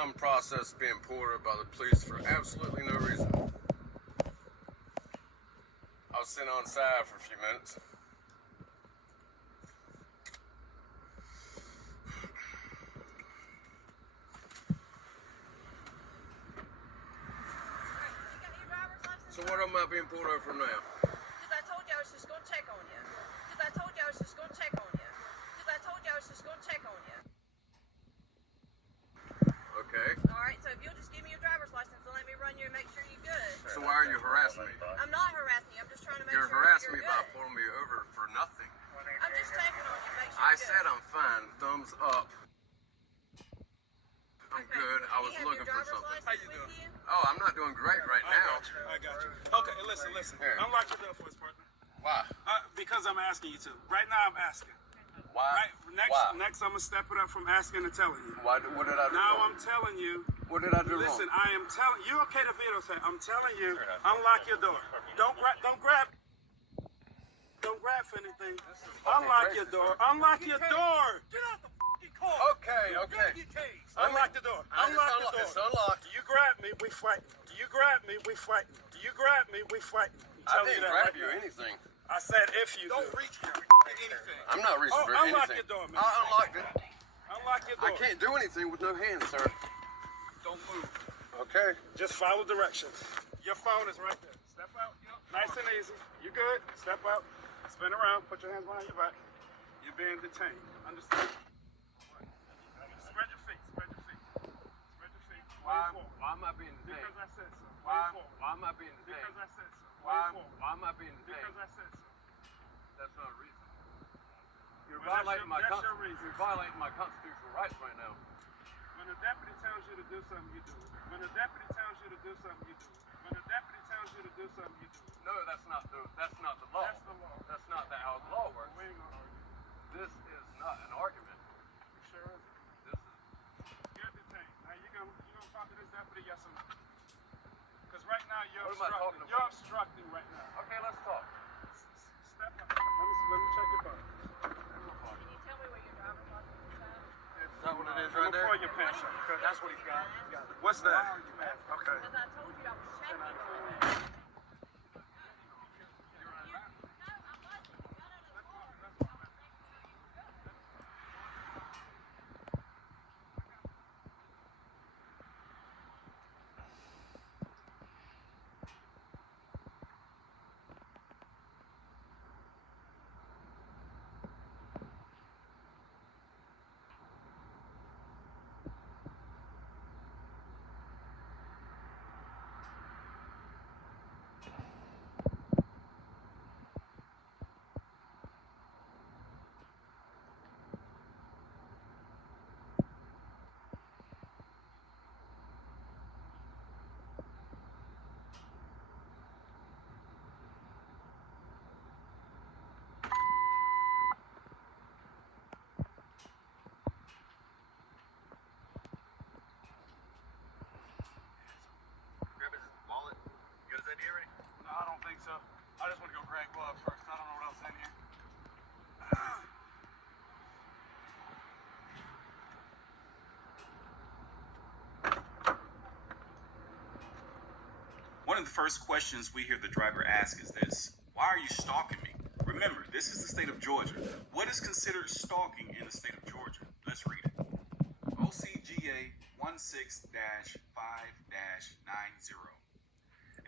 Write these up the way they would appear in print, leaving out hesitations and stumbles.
I'm processed being pulled over by the police for absolutely no reason. I was sitting on side for a few minutes. So what am I being pulled over for now? Because I told you I was just going to check on you. Because I told you I was just going to check on you. Because I told you I was just going to check on you. Okay. All right, so if you'll just give me your driver's license and let me run you and make sure you're good. So why are you harassing me? I'm not harassing you. I'm just trying to make You're sure harassing you're me by good. pulling me over for nothing. I'm just checking on you, make sure I you're said good. I'm fine. Thumbs up. I'm Okay. good. I was You have looking your for driver's something. license with you? Oh, I'm not doing great right now. I got you. Okay, listen. Here. Unlock your door for us, partner. Why? Because I'm asking you to. Right now, I'm asking. Why? Right. Why? Next, I'm gonna step it up from asking to telling you. What did I do Now wrong? I'm telling you. What did I do Listen, wrong? I am telling you. Okay, the videotape. I'm telling you. Unlock your door. Don't grab for anything. Unlock your door. Unlock your door. Get out the fucking car. Okay. Unlock the door. Unlock the door. It's unlocked. Do you grab me? We fighting. Do you grab me? We fighting. Do you grab me? We fighting. I didn't grab you anything. I said if you Don't do. reach for anything. I'm not reaching for anything. Unlock your door, man. I unlocked it. Unlock your door. I can't do anything with no hands, sir. Don't move. Okay. Just follow directions. Your phone is right there. Step out. Nice and easy. You good? Step out. Spin around. Put your hands behind your back. You're being detained. Understand? Spread your feet. Spread your feet. Spread your feet. Way forward. Why am I being detained? Because I said so. Way Why forward. am I being Because detained? I said so. Way Why forward. am I being detained? Because I said so. That's not a reason. You're Well, violating my that's your reason. You're violating my constitutional rights right now. When the deputy tells you to do something, you do it. When the deputy tells you to do something, you do it. When the deputy tells you to do something, you do it. No, that's not the law. That's the law. That's not how the law works. We ain't gonna argue. This is not an argument. You sure is it? This is You're detained. Now you gonna talk to this deputy, yes or no? Because right now you're What am I talking obstructing. about? You're obstructing right now. okay. Let's talk. Step up. Let me check your phone. Can you tell me where your driver's license is at? Is that what it is I'm right gonna there? pull your pants up. That's what he's got. What's that? Okay. Because I told you I was checking on you. Grab his wallet. You got his ID already? No, I don't think so. I just want to go grab gloves first. I don't know what else in here. One of the first questions we hear the driver ask is this: why are you stalking me? Remember, this is the state of Georgia. What is considered stalking in the state of Georgia? Let's read it. OCGA 16-5-90.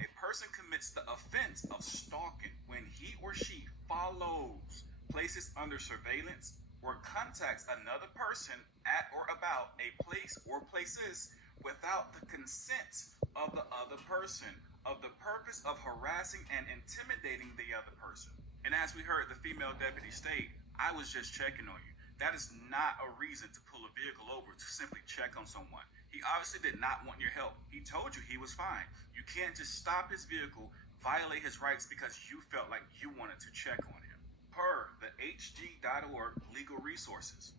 A person commits the offense of stalking when he or she follows, places under surveillance, or contacts another person at or about a place or places without the consent of the other person, of the purpose of harassing and intimidating the other person. And as we heard the female deputy state, I was just checking on you. That is not a reason to pull a vehicle over to simply check on someone. He obviously did not want your help. He told you he was fine. You can't just stop his vehicle, violate his rights because you felt like you wanted to check on him. Per the hg.org legal resources,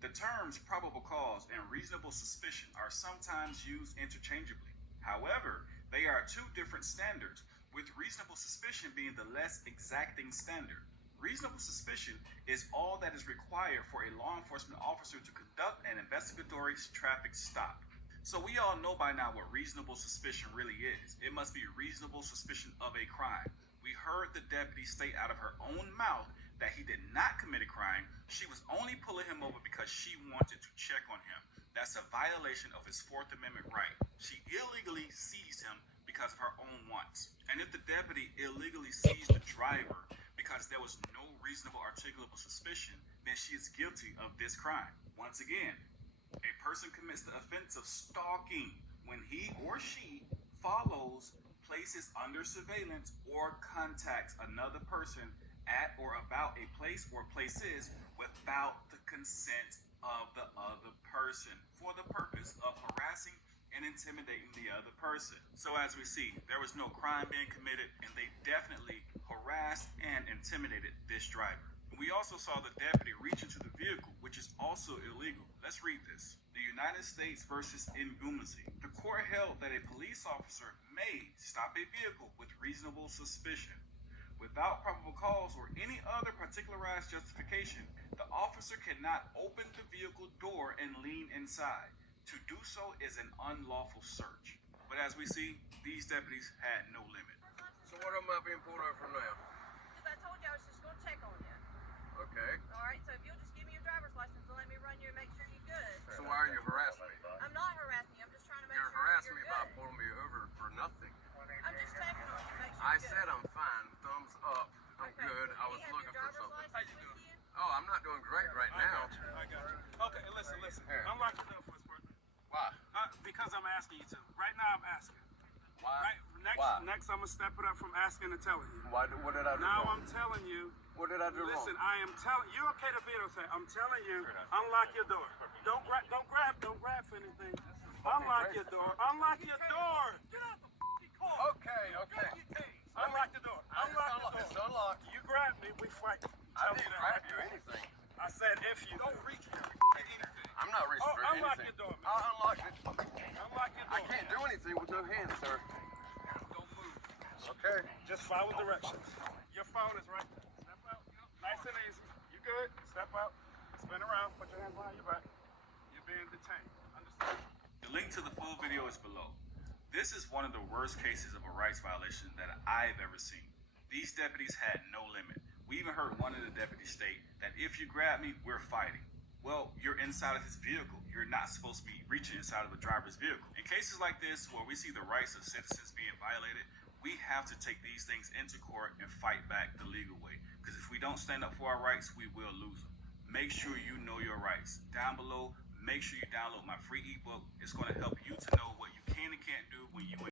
the terms probable cause and reasonable suspicion are sometimes used interchangeably. However, they are two different standards, with reasonable suspicion being the less exacting standard. Reasonable suspicion is all that is required for a law enforcement officer to conduct an investigatory traffic stop. So we all know by now what reasonable suspicion really is. It must be reasonable suspicion of a crime. We heard the deputy state out of her own mouth that he did not commit a crime. She was only pulling him over because she wanted to check on him. That's a violation of his Fourth Amendment right. She illegally seized him because of her own wants. And if the deputy illegally seized the driver because there was no reasonable articulable suspicion, then she is guilty of this crime. Once again, a person commits the offense of stalking when he or she follows, places under surveillance, or contacts another person at or about a place or places without the consent of the other person for the purpose of harassing and intimidating the other person. So as we see, there was no crime being committed, and they definitely harassed and intimidated this driver. We also saw the deputy reach into the vehicle, which is also illegal. Let's read this. The United States versus Ngumasi. The court held that a police officer may stop a vehicle with reasonable suspicion. Without probable cause or any other particularized justification, the officer cannot open the vehicle door and lean inside. To do so is an unlawful search. But as we see, these deputies had no limit. So what am I being pulled over for now? Because I told you I was just going to check on you. Okay. All right, so if you'll just give me your driver's license and let me run you and make sure you're good. So why are you harassing me? I'm not harassing you. I'm just trying to make You're sure harassing you're me by good. pulling me over for nothing. I'm just checking on you, make sure I you're said good. I'm fine. Thumbs up. I'm Okay. good. I Do was you have looking your for driver's something. license with you? Oh, I'm not doing great right I now. got you. I got you. Okay, listen. Here. Unlock the door for us, brother. Why? Because I'm asking you to. Right now, I'm asking. Why? Right. Why? Next, I'm gonna step it up from asking to telling you. What did I do Now wrong? I'm telling you. What did I do Listen, wrong? I am telling you. Okay to videotape. I'm telling you. Unlock your door. Don't grab for anything. Unlock your door. Unlock your door. Get out the fucking car. Okay. Unlock the door. Unlock the It's door. unlocked. You grab me, we fight. I Tell me didn't that grab right you now. anything. I said if you Don't do. reach for anything. I'm not reaching for anything. unlock your door, man. I'll unlock it. Unlock your door. I can't do anything with no hands, sir. Don't move. Okay. Just follow directions. Your phone is right there. Step out. Nice and easy. You good? Step out. Spin around. Put your hands behind your back. You're being detained. Understand? The link to the full video is below. This is one of the worst cases of a rights violation that I've ever seen. These deputies had no limit. We even heard one of the deputies state that if you grab me, we're fighting. Well, you're inside of his vehicle. You're not supposed to be reaching inside of a driver's vehicle. In cases like this, where we see the rights of citizens being violated, we have to take these things into court and fight back the legal way. Because if we don't stand up for our rights, we will lose them. Make sure you know your rights. Down below, make sure you download my free ebook. It's going to help you